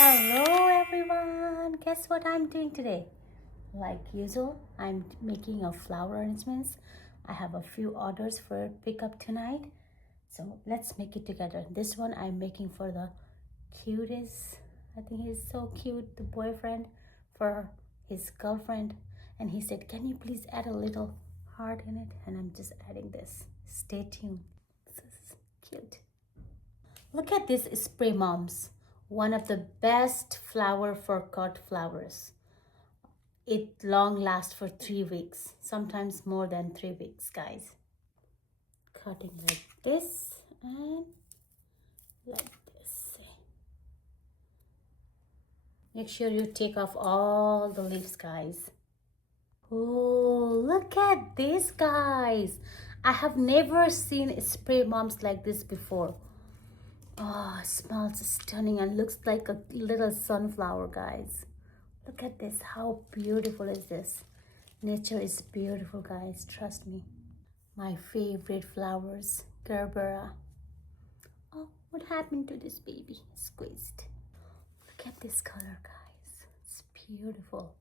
Hello everyone! Guess what I'm doing today? Like usual, I'm making a flower arrangements. I have a few orders for pickup tonight. So let's make it together. This one I'm making for the cutest. I think he's so cute, the boyfriend for his girlfriend. And he said, can you please add a little heart in it? And I'm just adding this. Stay tuned. This is cute. Look at this spray moms. One of the best flower for cut flowers. It long lasts for 3 weeks, sometimes more than 3 weeks, guys. Cutting like this and like this. Make sure you take off all the leaves, guys. Oh, look at this, guys. I have never seen spray moms like this before. Oh, it smells stunning and looks like a little sunflower, guys. Look at this. How beautiful is this? Nature is beautiful, guys. Trust me. My favorite flowers, Gerbera. Oh, what happened to this baby? Squeezed. Look at this color, guys. It's beautiful.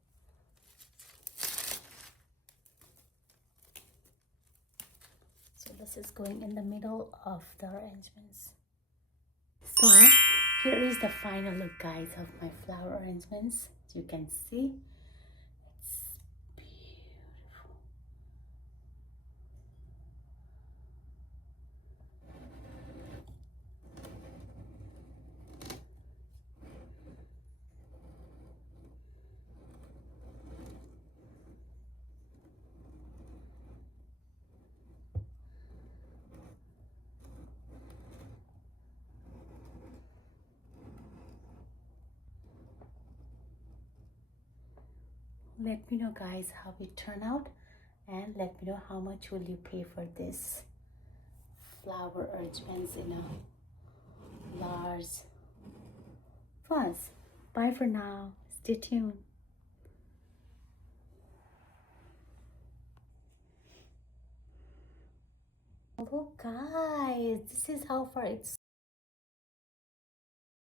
So this is going in the middle of the arrangements. So here is the final look, guys, of my flower arrangements. As you can see, it's beautiful. Let me know, guys, how it turned out, and let me know how much will you pay for this flower arrangements in a large vase. Bye for now. Stay tuned. Look, guys, this is how far it's